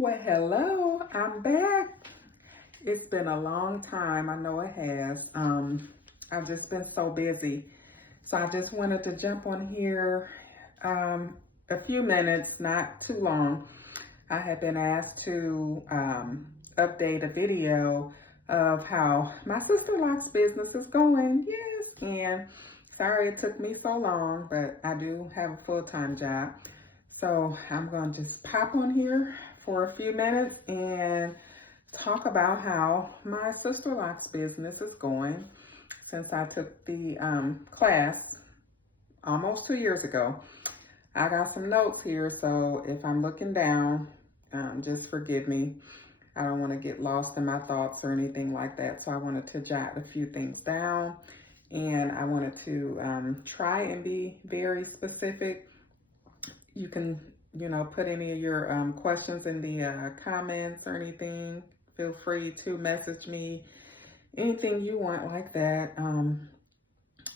Well, hello, I'm back. It's been a long time. I know it has. I've just been so busy. So I just wanted to jump on here a few minutes, not too long. I had been asked to update a video of how my Sisterlock's business is going. Yes, and sorry it took me so long, but I do have a full-time job. So I'm going to just pop on here for a few minutes and talk about how my Sisterlock's business is going since I took the class almost 2 years ago. I got some notes here, so if I'm looking down, just forgive me. I don't want to get lost in my thoughts or anything like that. So I wanted to jot a few things down, and I wanted to try and be very specific. You can, put any of your questions in the comments or anything. Feel free to message me, anything you want like that.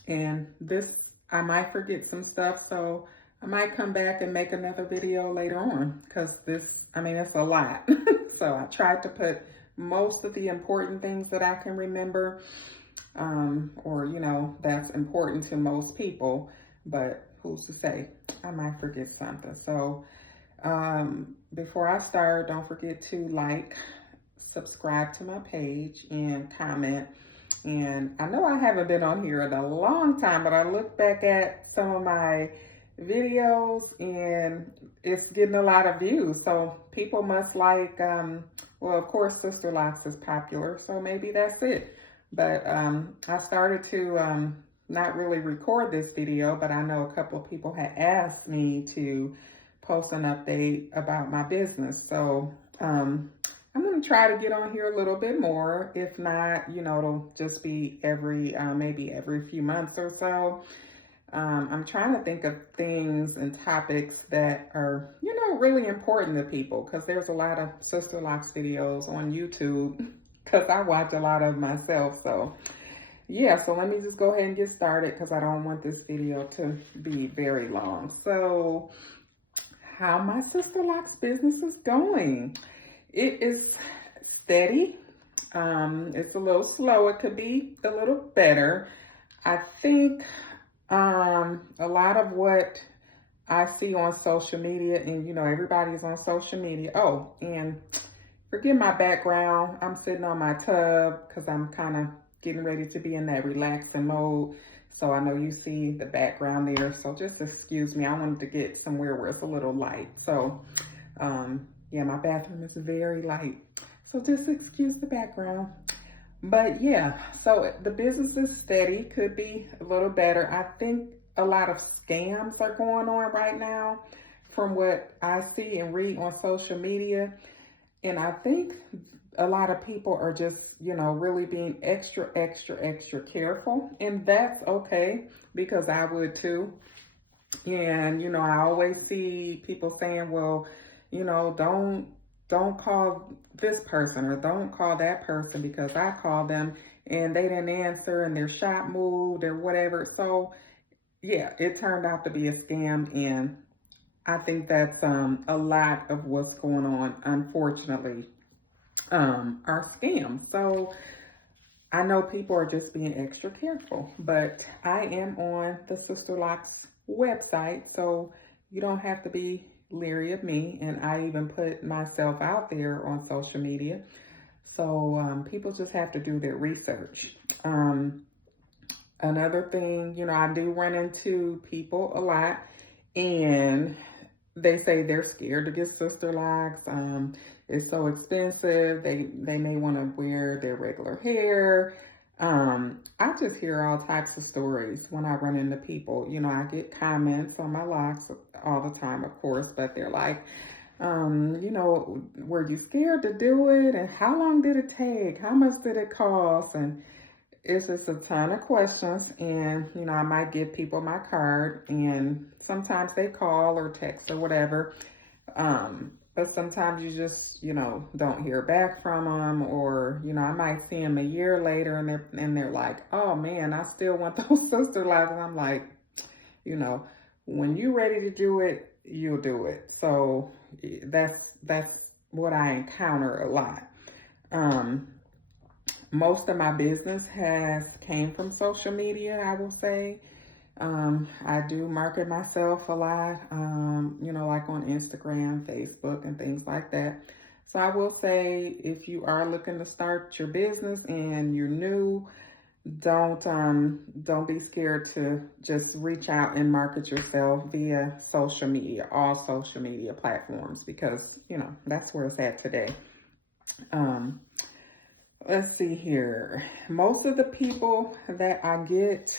And this, I might forget some stuff, so I might come back and make another video later on because this, it's a lot. So I tried to put most of the important things that I can remember, or, that's important to most people, but who's to say? I might forget something. So before I start, don't forget to like, subscribe to my page, and comment. And I know I haven't been on here in a long time, but I look back at some of my videos and it's getting a lot of views. So people must like, well, of course, Sisterlock's is popular, so maybe that's it. But I started to not really record this video, but I know a couple of people had asked me to post an update about my business. So I'm going to try to get on here a little bit more. If not, it'll just be maybe every few months or so. I'm trying to think of things and topics that are, really important to people, because there's a lot of Sisterlock's videos on YouTube, because I watch a lot of myself. So yeah, so let me just go ahead and get started because I don't want this video to be very long. So how my Sisterlock's business is going. It is steady. It's a little slow. It could be a little better. I think a lot of what I see on social media, and everybody's on social media. Oh, and forgive my background. I'm sitting on my tub because I'm kind of getting ready to be in that relaxing mode. So I know you see the background there. So just excuse me. I wanted to get somewhere where it's a little light. So yeah, my bathroom is very light. So just excuse the background. But yeah, so the business is steady, could be a little better. I think a lot of scams are going on right now from what I see and read on social media. And I think a lot of people are just, really being extra careful. And that's okay, because I would too. And, I always see people saying, well, don't call this person or don't call that person because I called them and they didn't answer and their shop moved or whatever. So yeah, it turned out to be a scam, and I think that's a lot of what's going on, unfortunately, are scams. So I know people are just being extra careful, but I am on the Sisterlock's website, so you don't have to be leery of me. And I even put myself out there on social media. So people just have to do their research. Another thing, I do run into people a lot, and they say they're scared to get Sisterlock's. It's so expensive. They may want to wear their regular hair. I just hear all types of stories when I run into people. I get comments on my locks all the time, of course, but they're like, were you scared to do it? And how long did it take? How much did it cost? And it's just a ton of questions. And, I might give people my card, and sometimes they call or text or whatever. But sometimes you just, don't hear back from them, or, I might see them a year later and they're like, oh man, I still want those Sisterlocks. And I'm like, when you're ready to do it, you'll do it. So that's what I encounter a lot. Most of my business has came from social media, I will say. I do market myself a lot, like on Instagram, Facebook, and things like that. So I will say, if you are looking to start your business and you're new, don't be scared to just reach out and market yourself via social media, all social media platforms, because that's where it's at today. Um, let's see here. Most of the people that I get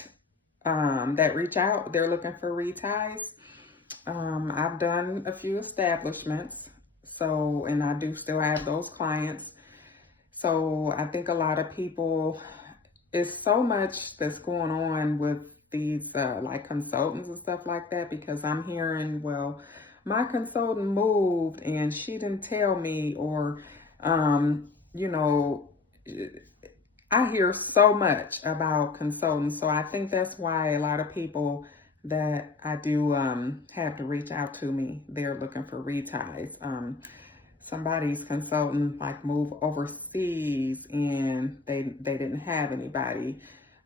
that reach out, they're looking for reties. I've done a few establishments, and I do still have those clients. So I think a lot of people, it's so much that's going on with these like consultants and stuff like that, because I'm hearing, well, my consultant moved and she didn't tell me, or, you know, I hear so much about consultants. So I think that's why a lot of people that I do have to reach out to me, they're looking for reties. Somebody's consultant like moved overseas and they didn't have anybody.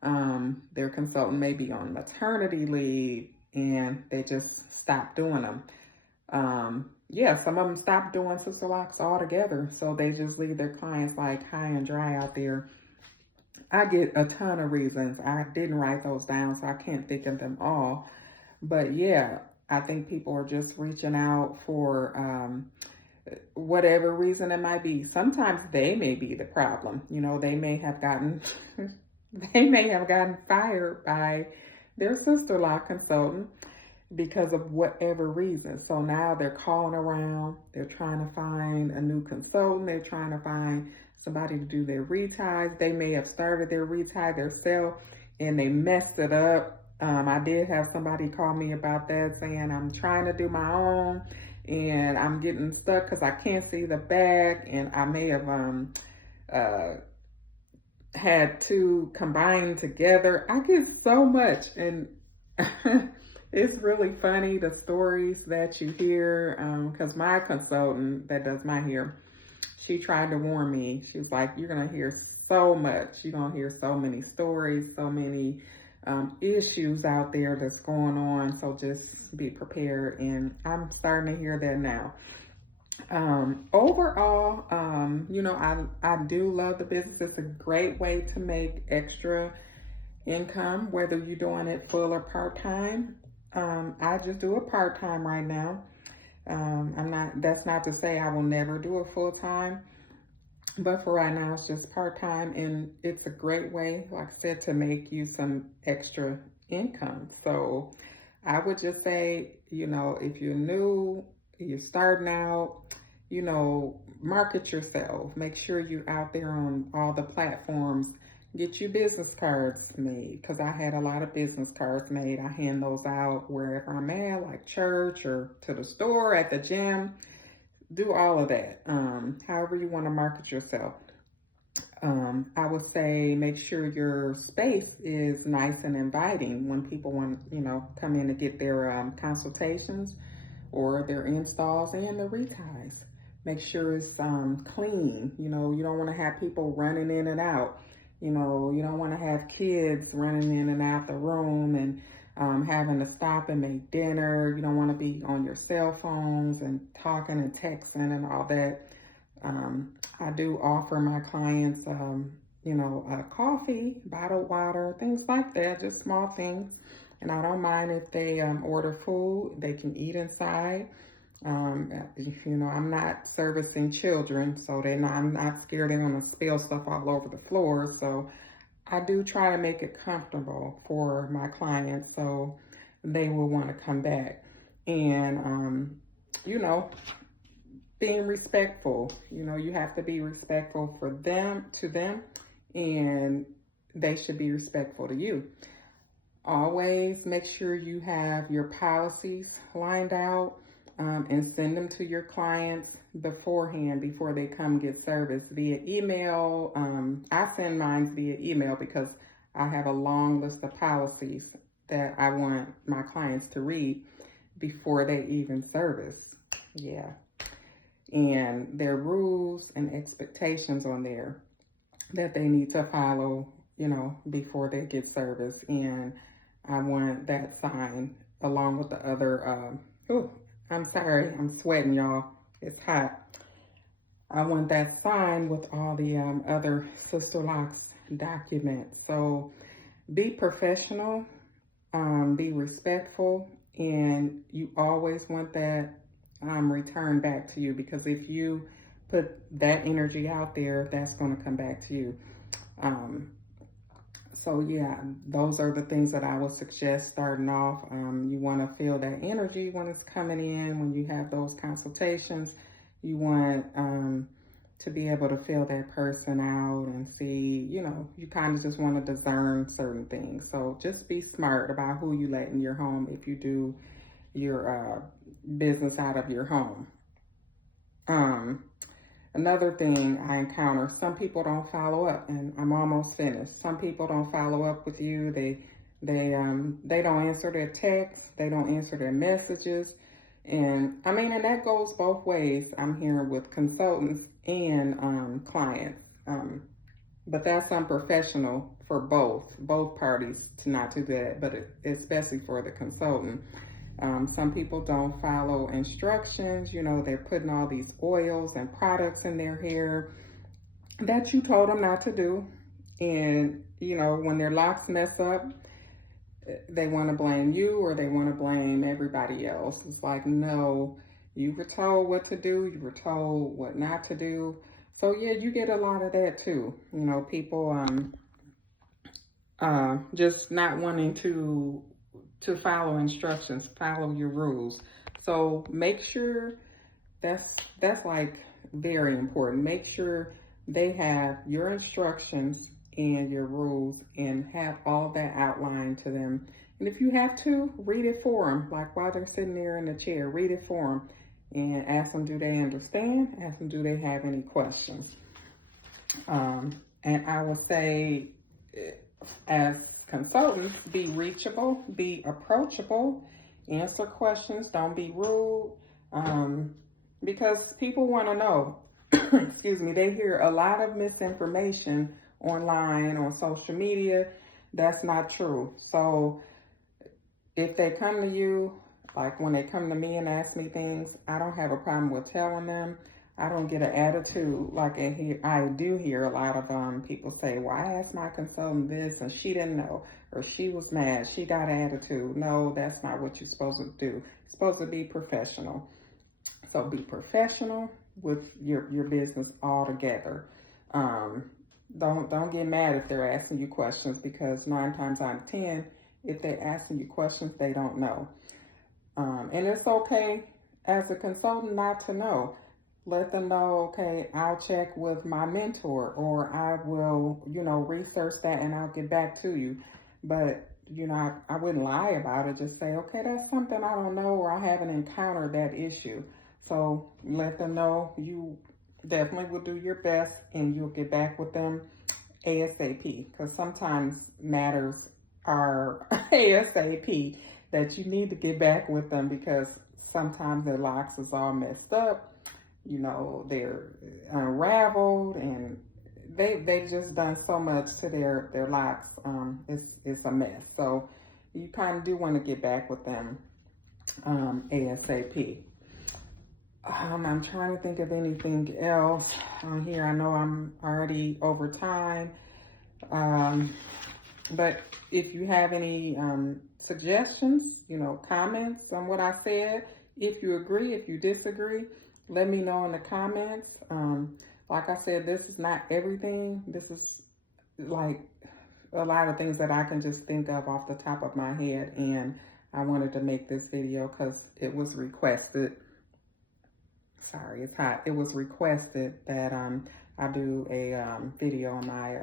Their consultant may be on maternity leave and they just stopped doing them. Some of them stopped doing Sisterlocks altogether, so they just leave their clients like high and dry out there. I get a ton of reasons. I didn't write those down, so I can't think of them all. But yeah, I think people are just reaching out for whatever reason it might be. Sometimes they may be the problem. They may have gotten fired by their Sisterlock consultant because of whatever reason. So now they're calling around. They're trying to find a new consultant. They're trying to find somebody to do their reties. They may have started their retie themselves and they messed it up. I did have somebody call me about that, saying I'm trying to do my own and I'm getting stuck because I can't see the back, and I may have had two combined together. I get so much, and it's really funny, the stories that you hear, because my consultant that does my hair, she tried to warn me. She was like, you're going to hear so much. You're going to hear so many stories, so many issues out there that's going on. So just be prepared. And I'm starting to hear that now. Overall, I do love the business. It's a great way to make extra income, whether you're doing it full or part-time. I just do it part-time right now. That's not to say I will never do it full-time, but for right now, it's just part-time, and it's a great way, like I said, to make you some extra income. So I would just say, if you're new, you're starting out, market yourself. Make sure you're out there on all the platforms. Get your business cards made, because I had a lot of business cards made. I hand those out wherever I'm at, like church or to the store, at the gym. Do all of that. However you want to market yourself. I would say make sure your space is nice and inviting when people want, come in to get their consultations or their installs and their reties. Make sure it's clean. You don't want to have people running in and out. You don't want to have kids running in and out the room and having to stop and make dinner. You don't want to be on your cell phones and talking and texting and all that. I do offer my clients, coffee, bottled water, things like that, just small things. And I don't mind if they order food, they can eat inside. I'm not servicing children, so I'm not scared they're going to spill stuff all over the floor. So I do try to make it comfortable for my clients so they will want to come back. And, being respectful, you have to be respectful to them, and they should be respectful to you. Always make sure you have your policies lined out and send them to your clients beforehand, before they come get service via email. I send mine via email because I have a long list of policies that I want my clients to read before they even service. Yeah. and there are rules and expectations on there that they need to follow, you know, before they get service. And I want that sign along with the other, oh, I'm sorry, I'm sweating, y'all. It's hot. I want that sign with all the other Sisterlocks documents. So be professional, be respectful, and you always want that return back to you, because if you put that energy out there, that's going to come back to you. So yeah, those are the things that I would suggest starting off. You want to feel that energy when it's coming in, when you have those consultations. You want to be able to feel that person out and see, you know, you kind of just want to discern certain things. So just be smart about who you let in your home if you do your business out of your home. Another thing I encounter, some people don't follow up, and I'm almost finished. Some people don't follow up with you. They don't answer their texts. They don't answer their messages. And I mean, and that goes both ways. I'm hearing with consultants and clients. But that's unprofessional for both parties to not do that, but especially for the consultant. Some people don't follow instructions. You know, they're putting all these oils and products in their hair that you told them not to do. And, you know, when their locks mess up, they want to blame you or they want to blame everybody else. It's like, no, you were told what to do. You were told what not to do. So yeah, you get a lot of that too. You know, people just not wanting to follow instructions, follow your rules. So make sure that's like very important. Make sure they have your instructions and your rules and have all that outlined to them. And if you have to, read it for them. Like while they're sitting there in the chair, read it for them and ask them, do they understand? Ask them, do they have any questions? And I would say, as consultants, be reachable, be approachable, answer questions, don't be rude, because people want to know. Excuse me, they hear a lot of misinformation online, on social media. That's not true. So if they come to you, like when they come to me and ask me things, I don't have a problem with telling them. I don't get an attitude like I do hear a lot of people say, well, I asked my consultant this and she didn't know, or she was mad, she got an attitude. No, that's not what you're supposed to do. You're supposed to be professional. So be professional with your business altogether. Don't get mad if they're asking you questions, because 9 times out of 10, if they're asking you questions, they don't know. And it's okay as a consultant not to know. Let them know, okay, I'll check with my mentor, or I will, you know, research that and I'll get back to you. But, you know, I wouldn't lie about it. Just say, okay, that's something I don't know, or I haven't encountered that issue. So let them know you definitely will do your best and you'll get back with them ASAP, because sometimes matters are ASAP that you need to get back with them, because sometimes their locks is all messed up. You know, they're unraveled and they've just done so much to their locks. It's a mess. So you kind of do want to get back with them ASAP. I'm trying to think of anything else on here. I know I'm already over time. But if you have any suggestions, you know, comments on what I said, if you agree, if you disagree, let me know in the comments. Like I said, this is not everything. This is like a lot of things that I can just think of off the top of my head. And I wanted to make this video because it was requested. Sorry, it's hot. It was requested that I do a video on my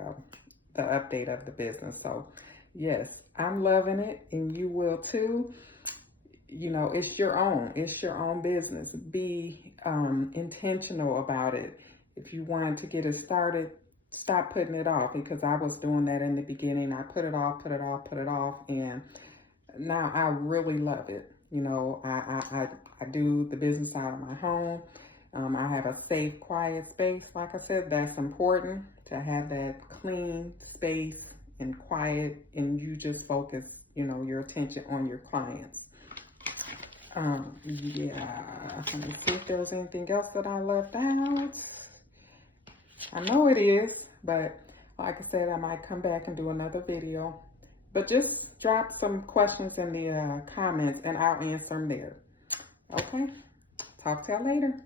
the update of the business. So yes, I'm loving it and you will too. You know, it's your own business. Be intentional about it. If you wanted to get it started, stop putting it off, because I was doing that in the beginning. I put it off, and now I really love it. You know, I do the business out of my home. I have a safe, quiet space. Like I said, that's important to have that clean space and quiet, and you just focus, you know, your attention on your clients. Yeah, let me see if there's anything else that I left out. I know it is, but like I said, I might come back and do another video. But just drop some questions in the comments and I'll answer them there. Okay, talk to y'all later.